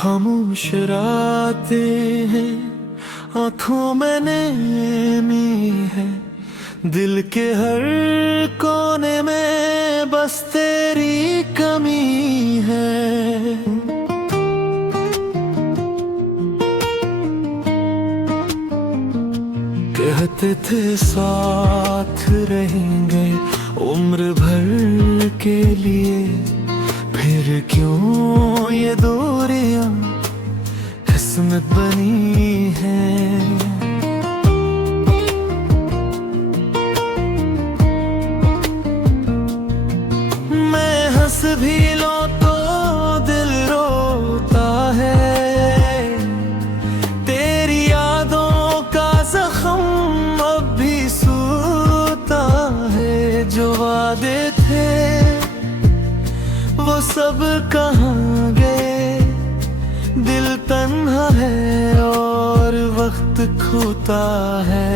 खामोश रातें हैं, आंखों में नमी है, दिल के हर कोने में बस तेरी कमी है। कहते थे साथ रहेंगे उम्र भर के लिए, फिर क्यों ये दूरियां किस्मत बनी है। मैं हंस भी लो तो दिल रोता है, तेरी यादों का जख्म अब भी सूता है। जो वादे थे वो सब कहाँ गए, दिल तन्हा है और वक्त खोता है।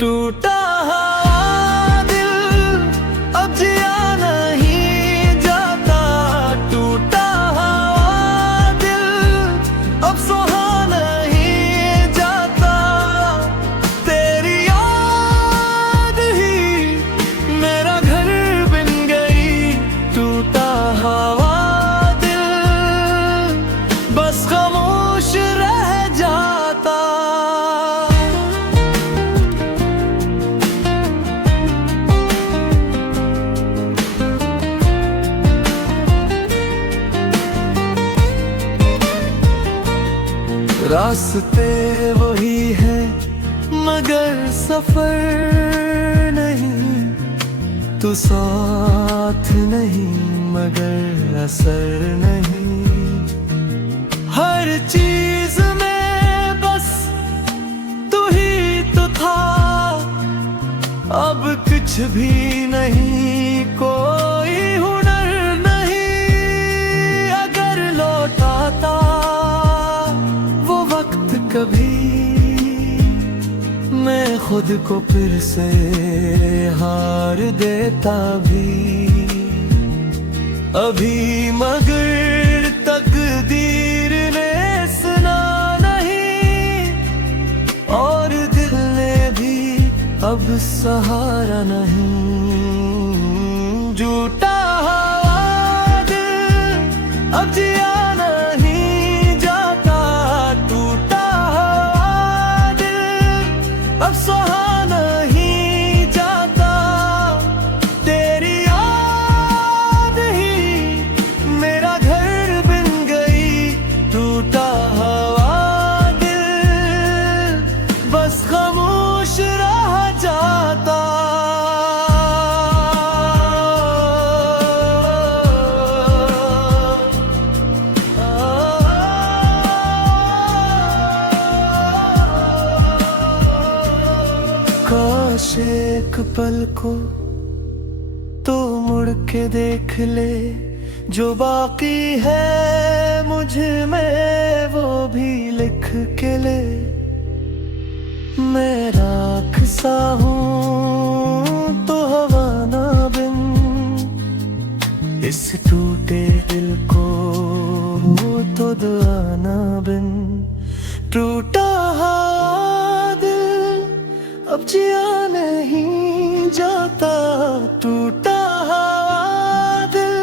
टूटा हुआ दिल अब जिया नहीं जाता, टूटा हुआ दिल अब सहा नहीं जाता। तेरी याद ही मेरा घर बन गई, टूटा हुआ दिल बस खामोश रह जाता। रास्ते वही है मगर सफर नहीं, तू साथ नहीं मगर असर नहीं। हर चीज में बस तू ही तो था, अब कुछ भी नहीं, कोई हुनर नहीं। अगर लौटाता वो वक्त कभी, मैं खुद को फिर से हार देता भी अभी, मगर तकदीर ने सुना नहीं और दिल ने भी अब सहारा नहीं। झूठा हुआ दिल अब जिया नहीं जाता, टूटा हुआ दिल अब सहा नहीं जाता। तेरी याद ही मेरा घर बन गई, टूटा हुआ दिल बस खामोश रह जाता। काश एक पल को तो मुड़ के देख ले, जो बाकी है मुझ में वो भी लिख के ले। मैं राख सा हूँ तो हवा ना बिन, इस टूटे दिल को तो दुआ ना बिन। टूटा हुआ दिल अब जिया नहीं जाता, टूटा हुआ दिल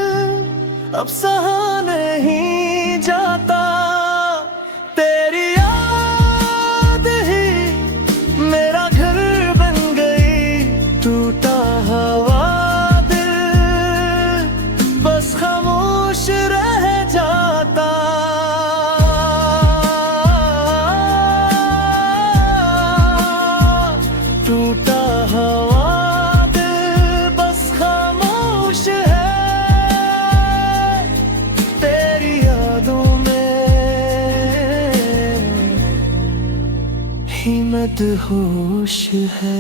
अब सहा नहीं जाता। तेरी याद ही मेरा घर बन गई, टूटा हुआ दिल बस खामोश रह जाता। टूटा हुआ दिल बस खामोश है, तेरी यादों में ही मदहोश है।